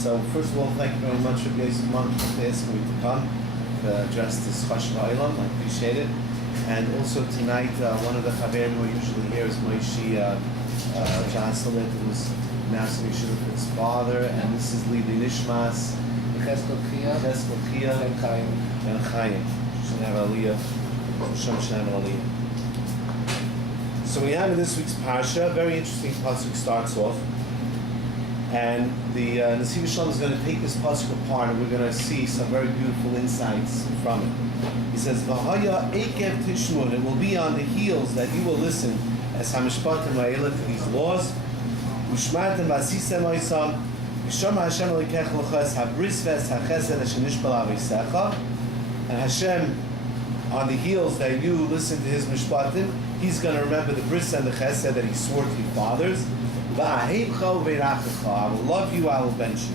So first of all, thank you very much for asking me to come to address this Chashuv Ha'olam. I appreciate it. And also tonight, one of the Chaverim who are usually here is Moshe Jahasalit, who's now singing Shiur for his father. And this is Lili Nishmas, Cheskel Chia, and Chaim. Should have Aliyah. Hashem should have an Aliyah. So we have in this week's Parsha, a very interesting pasuk starts off. And the Nesiv Shalom is going to take this pasuk apart, and we're going to see some very beautiful insights from it. He says, "V'haya Eikev Tishmun." It will be on the heels that you will listen as Hamishpatim Ha'ela to these laws. Ushmartem V'asisem Oisam Yishom Hashem Elikech L'chas Habris Ves HaChesed Asher Nishbal Avisecha. And Hashem, on the heels that you listen to His Mishpatim, He's going to remember the bris and the chesed that He swore to your fathers. I will love you, I will bench you.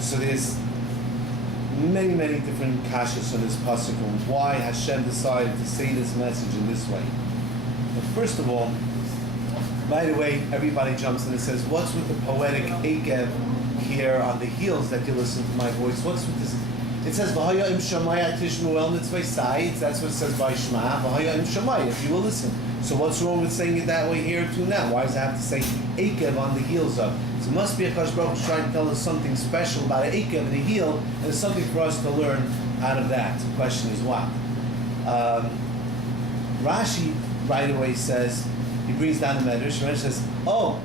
So there's many different kashas on this pasuk on why Hashem decided to say this message in this way. But first of all, right away, everybody jumps in and says, what's with the poetic Eikev here on the heels that you listen to my voice? What's with this? It says, V'haya im shamaya tishmu el mitzvah sides. That's what it says by Shema. V'haya im shamaya, if you will listen. So what's wrong with saying it that way here too now? Why does it have to say Eikev on the heels of? So it must be a Kadosh Baruch Hu trying to tell us something special about Eikev and the heel, and there's something for us to learn out of that. The question is what? Rashi right away says, he brings down the Medrash, and says, oh,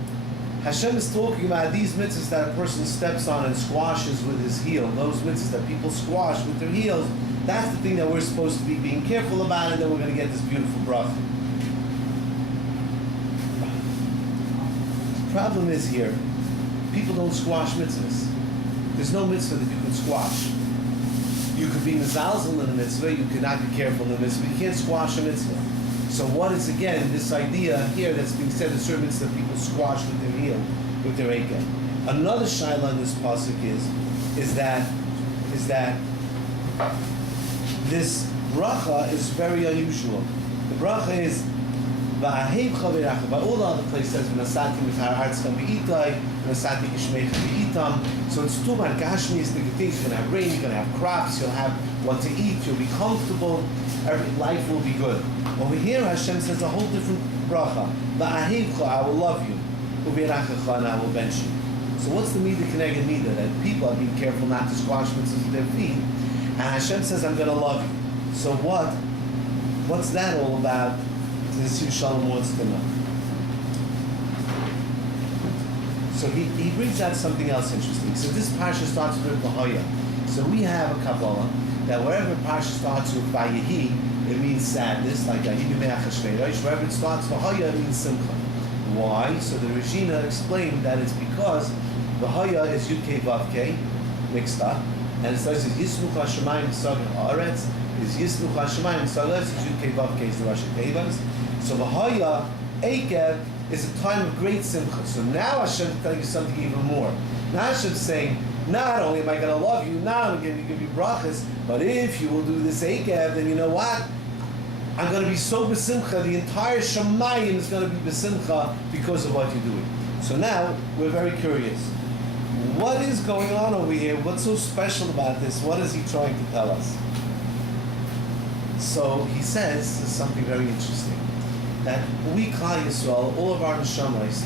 Hashem is talking about these mitzvahs that a person steps on and squashes with his heel. Those mitzvahs that people squash with their heels, that's the thing that we're supposed to be being careful about, and then we're going to get this beautiful bracha. The problem is here, people don't squash mitzvahs. There's no mitzvah that you can squash. You could be mezalzel in a mitzvah, you could not be careful in a mitzvah, you can't squash a mitzvah. So what is again this idea here that's being said in certain mitzvahs that people squash with their heel, with their Eikev? Another shaila in this pasuk is that this bracha is very unusual. The bracha is V'ahev chaverecha. By all the other places, says V'nasati mitar artzchem v'itai, V'nasati gishmecha v'itam. So it's too much gashmi is the good things. You're going to have rain, you're going to have crops, you'll have what to eat, you'll be comfortable, life will be good. Over here, Hashem says a whole different bracha. V'ahevcha, I will love you. U'v'irachacha, and I will bench you. So what's the midah keneged midah? That people are being careful not to squash mitzvahs with their feet. And Hashem says, I'm going to love you. So what's that all about? This Shalom wants to know. So he brings out something else interesting. So this parsha starts with V'haya. So we have a Kabbalah that wherever parsha starts with Vayehi, it means sadness, like wherever it starts V'haya, it means Simcha. Why? So the Regina explained that it's because V'haya is Yud-Kei Vav-Kei, mixed up, and it says Yismuch HaShemayim Tzagir Haaretz, is Yismuch HaShemayim Tzagir Haaretz, is Yud-Kei Vav-Kei is the Rashi Tevas. So V'haya, Eikev, is a time of great Simcha. So now Hashem is telling you something even more. Now Hashem is saying, not only am I going to love you, now I'm going to give you brachas, but if you will do this Eikev, then you know what? I'm going to be so besimcha, the entire Shemayim is going to be besimcha because of what you're doing. So now, we're very curious. What is going on over here? What's so special about this? What is he trying to tell us? So he says something very interesting. That we, Klal Yisrael, all of our neshamas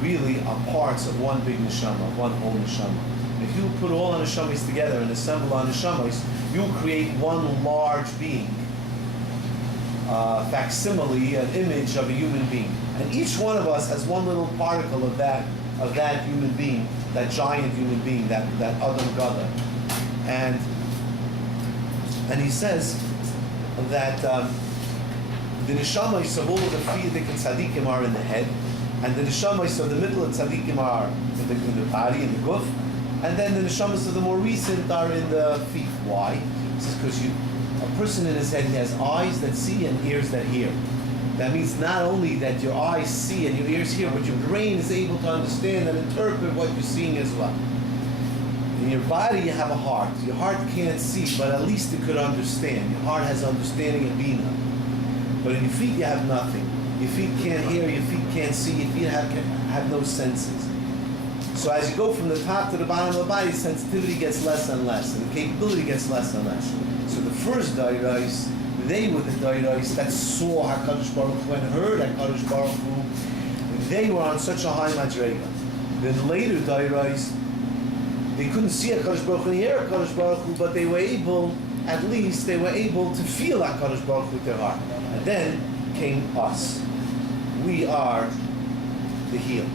really are parts of one big neshama, one whole neshama. If you put all our neshamas together and assemble our neshamas, you'll create one large being. Facsimile, an image of a human being. And each one of us has one little particle of that human being, that giant human being, that Adam Gadol. And he says that the neshamas of all of the Friedik and Tzadikim are in the head, and the neshamas of the middle of Tzadikim are in the body, in the guf, and then the neshamas of the more recent are in the feet. Why? He says because a person in his head, he has eyes that see and ears that hear. That means not only that your eyes see and your ears hear, but your brain is able to understand and interpret what you're seeing as well. In your body, you have a heart. Your heart can't see, but at least it could understand. Your heart has understanding and bina. But in your feet, you have nothing. Your feet can't hear, your feet can't see, your feet have no senses. So as you go from the top to the bottom of the body, sensitivity gets less and less, and the capability gets less and less. So the first dairais, they were the dairais that saw HaKadosh Baruch Hu and heard HaKadosh Baruch Hu. They were on such a high madrega. Then later dairais, they couldn't see HaKadosh Baruch Hu and hear HaKadosh Baruch Hu, but they were able, at least they were able to feel HaKadosh Baruch Hu with their heart. And then came us. We are the heel.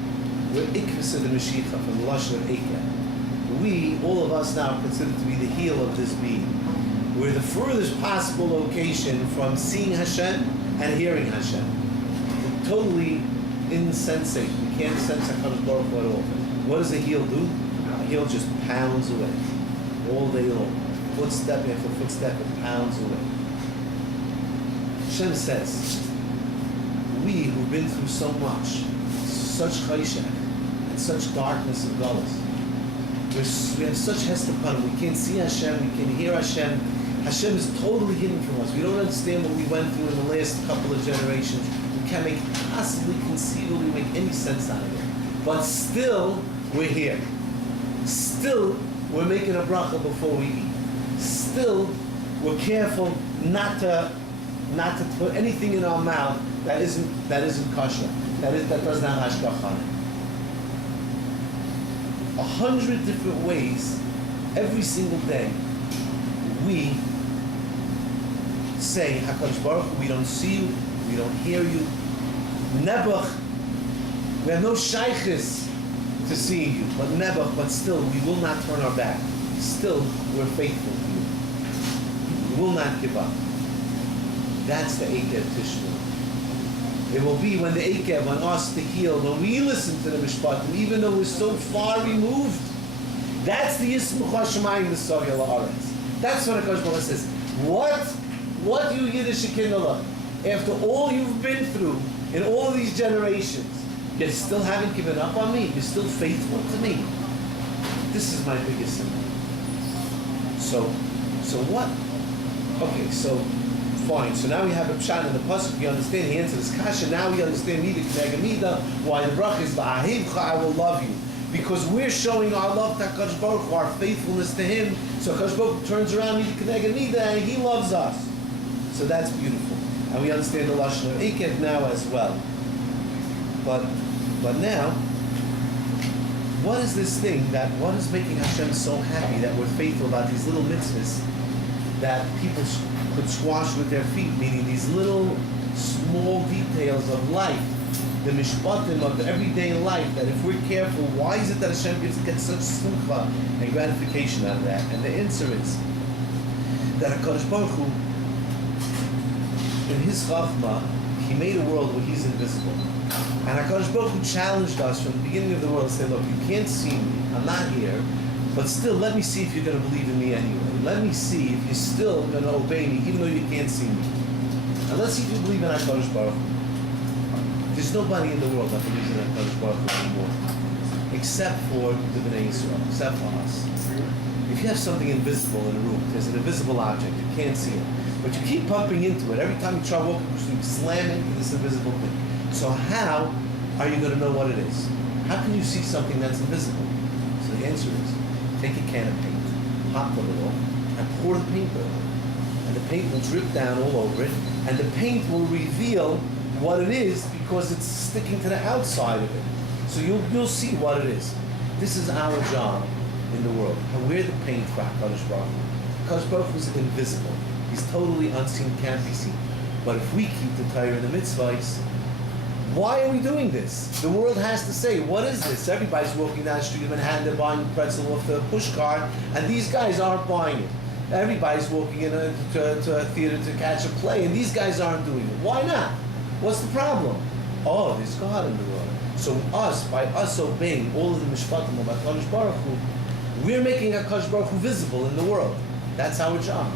We're Ikvis of the Mashiach from the Lashon of Eikev. We, all of us now, are considered to be the heel of this being. We're the furthest possible location from seeing Hashem and hearing Hashem. We're totally insensate. We can't sense HaKadosh Baruch Hu at all. What does a heel do? A heel just pounds away all day long. Footstep after footstep, it pounds away. Hashem says, we who've been through so much, such chayshek, and such darkness and gullus, we have such hestapon, we can't see Hashem, we can hear Hashem. Hashem is totally hidden from us. We don't understand what we went through in the last couple of generations. We can't possibly conceivably make any sense out of it. But still, we're here. Still, we're making a bracha before we eat. Still, we're careful not to put anything in our mouth that isn't kosher, that doesn't have hashgacha on it. 100 different ways, every single day, we say, HaKadosh Baruch Hu, we don't see you, we don't hear you. Nebuch, we have no shaykhis to seeing you, but still, we will not turn our back. Still, we're faithful to you. We will not give up. That's the Eikev Tishma. It will be when the Eikev, when us, the heel, when we listen to the Mishpatim, even though we're so far removed, that's the Yismuch HaShemayim V'Savya La'aretz. That's what HaKadosh Baruch Hu says. What you Yiddish Kindler, after all you've been through in all of these generations, you still haven't given up on me? You're still faithful to me? This is my biggest sin. So what? Okay, so fine. So now we have a pshat in the pasuk. We understand the answer to this kasha. Now we understand mida k'neged mida. Why the bracha is va'ahivcha, I will love you, because we're showing our love to HaKadosh Baruch Hu, our faithfulness to Him. So HaKadosh Baruch Hu turns around mida k'neged mida, and He loves us. So that's beautiful, and we understand the lashon of Eikev now as well. But now, what is this thing what is making Hashem so happy that we're faithful about these little mitzvahs that people could squash with their feet, meaning these little small details of life, the mishpatim of the everyday life, that if we're careful, why is it that Hashem gets such simcha and gratification out of that? And the answer is that HaKadosh Baruch Hu, in His Chachma, He made a world where He's invisible. And HaKadosh Baruch Hu challenged us from the beginning of the world to say, look, you can't see me, I'm not here, but still, let me see if you're going to believe in me anyway. Let me see if you're still going to obey me, even though you can't see me. And let's see if you believe in HaKadosh Baruch Hu. There's nobody in the world that believes in HaKadosh Baruch Hu anymore, except for the Bnei Yisrael, except for us. If you have something invisible in a room, there's an invisible object, you can't see it, but you keep pumping into it. Every time you try walking, you slam into this invisible thing. So how are you going to know what it is? How can you see something that's invisible? So the answer is, take a can of paint, pop the lid off, and pour the paint over it. And the paint will drip down all over it, and the paint will reveal what it is because it's sticking to the outside of it. So you'll see what it is. This is our job in the world. And we're the paint for HaKadosh Baruch Hu. HaKadosh Baruch Hu is invisible. He's totally unseen, can't be seen. But if we keep the Torah and the mitzvahs, why are we doing this? The world has to say, what is this? Everybody's walking down the street in Manhattan, they're buying pretzel off the push cart, and these guys aren't buying it. Everybody's walking to a theater to catch a play, and these guys aren't doing it. Why not? What's the problem? Oh, there's God in the world. So by us obeying all of the mishpatim of HaKadosh Baruch Hu, we're making HaKadosh Baruch Hu visible in the world. That's our job.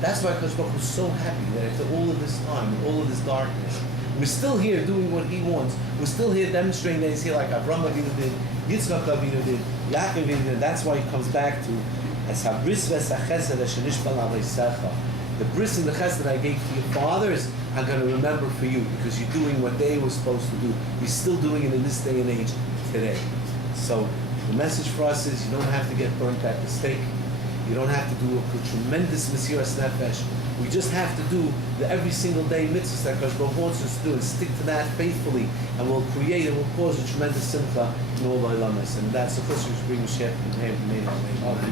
That's why HaKadosh Baruch Hu is so happy that after all of this time, all of this darkness, we're still here doing what He wants. We're still here demonstrating that He's here like Avraham Avinu did, Yitzchak Avinu did, Yaakov Avinu did. That's why He comes back to as habris v'sachesed ashenishbal aleisecha. The bris and the chesed I gave to your fathers, I'm going to remember for you because you're doing what they were supposed to do. You're still doing it in this day and age today. So The message for us is you don't have to get burnt at the stake. You don't have to do a tremendous mesiras nefesh. We just have to do the every single day mitzvahs that Kadosh Baruch Hu wants us to do and stick to that faithfully, and we'll create and we'll cause a tremendous simcha in all our lamas. And that's the first we bring Mashiach and Amen.